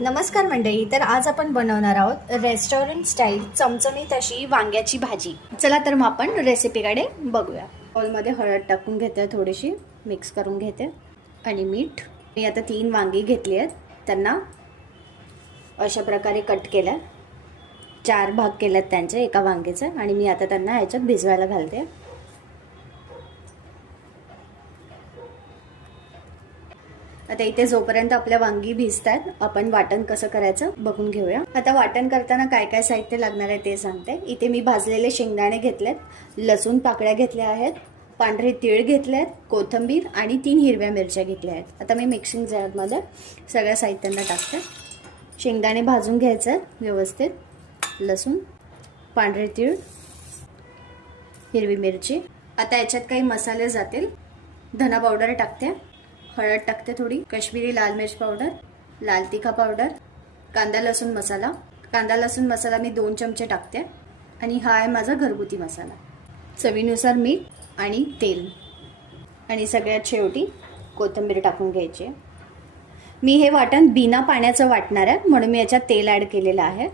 नमस्कार मंडळी. तर आज आपण बनवणार आहोत रेस्टॉरंट स्टाईल चमचमीत अशी वांग्याची भाजी. चला तर मग आपण रेसिपीकडे बघूया. बाउलमध्ये हळद टाकून घेते, थोडीशी मिक्स करून घेते आणि मीठ. मी आता 3 वांगी घेतली आहेत, त्यांना अशा प्रकारे कट केल्या, 4 भाग केलेत त्यांचे एका वांगीचे आणि मी आता त्यांना ह्याच्यात भिजवायला घालते. आता इथे जोपर्यंत आपल्या वांगी भिजतात आपण वाटण कसं करायचं बघून घेऊया. आता वाटण करताना काय काय साहित्य लागणार आहे ते सांगते. इथे मी भाजलेले शेंगदाणे घेतलेत, लसूण पाकळ्या घेतल्या आहेत, पांढरे तीळ घेतलेत, कोथिंबीर आणि 3 हिरव्या मिरच्या घेतल्या आहेत. आता मी मिक्सिंग जारमध्ये सगळ्या साहित्यांना टाकते. शेंगदाणे भाजून घ्यायचे व्यवस्थित, लसूण, पांढरे तीळ, हिरवी मिरची. आता याच्यात काही मसाले जातील. धना पावडर टाकते, हळद टाकते थोडी, काश्मीरी लाल मिर्च पावडर, लाल तिखा पावडर, कांदा लसूण मसाला. कांदा लसूण मसाला मी 2 चमचे टाकते आणि हा आहे माझा घरगुती मसाला. चवीनुसार मीठ आणि तेल आणि सगळ्यात शेवटी कोथिंबीर टाकून घ्यायची. मी हे वाटण बिना पाण्याचं वाटणार आहे म्हणून मी याच्यात तेल ॲड केलेलं आहे.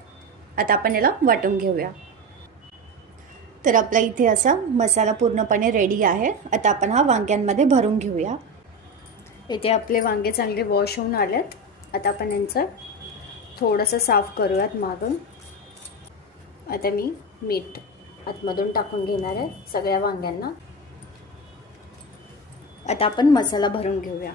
आता आपण याला वाटून घेऊया. तर आपला इथे असा मसाला पूर्णपणे रेडी आहे. आता आपण हा वांग्यांमध्ये भरून घेऊया. इथे आपले वांगे चांगले वॉश होऊन आलेत. आता आपण यांचं थोडंसं साफ करूयात मागून. आता मी मीठ आतमधून टाकून घेणार आहे सगळ्या वांग्यांना. आता आपण मसाला भरून घेऊया.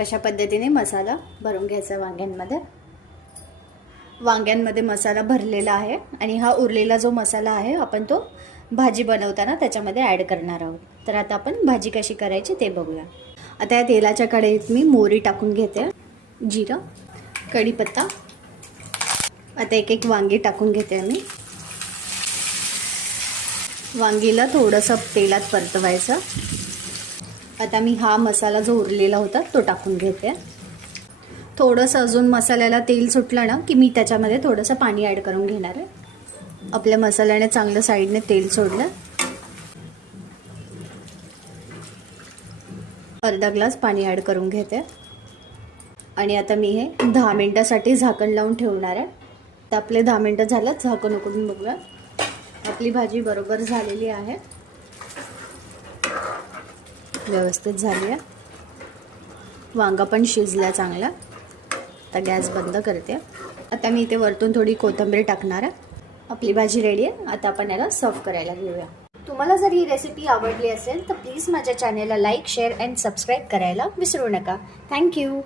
अशा पद्धतीने मसाला भरून घ्यायचा वांग्यांमध्ये. वांग्यांमध्ये मसाला भरलेला आहे आणि हा उरलेला जो मसाला आहे आपण तो भाजी बनवताना त्याच्यामध्ये ॲड करणार आहोत. तर आता आपण भाजी कशी करायची ते बघूया. आता या तेलाच्या कढईत मी मोहरी टाकून घेते, जिरं, कढीपत्ता. आता एक एक वांगी टाकून घेते मी. वांगीला थोडंसं तेलात परतवायचं. आता मी हा मसाला जो उरलेला होता तो टाकून घेते. थोडंसं अजून मसाल्याला तेल सुटलं ना की मी त्याच्यामध्ये थोडंसं पाणी ॲड करून घेणार आहे. आपल्या मसाल्याने चांगलं साईडने तेल सोडलं. अर्धा ग्लास पाणी ॲड करून घेते आणि आता मी हे 10 मिनिटासाठी झाकण लावून ठेवणार आहे. तर आपले 10 मिनिटं झालं, झाकण उघडून बघूया. आपली भाजी बरोबर झालेली आहे, व्यवस्थित झाली आहे. वांगा पण शिजला चांगला. आता गॅस बंद करते. आता मी इथे वरतून थोडी कोथिंबीर टाकणार आहे. आपली भाजी रेडी आहे. आता आपण याला सर्व करायला घेऊया. तुम्हाला जर ही रेसिपी आवडली असेल तर प्लीज माझ्या चॅनेलला लाईक, शेअर अँड सबस्क्राईब करायला विसरू नका. थँक्यू.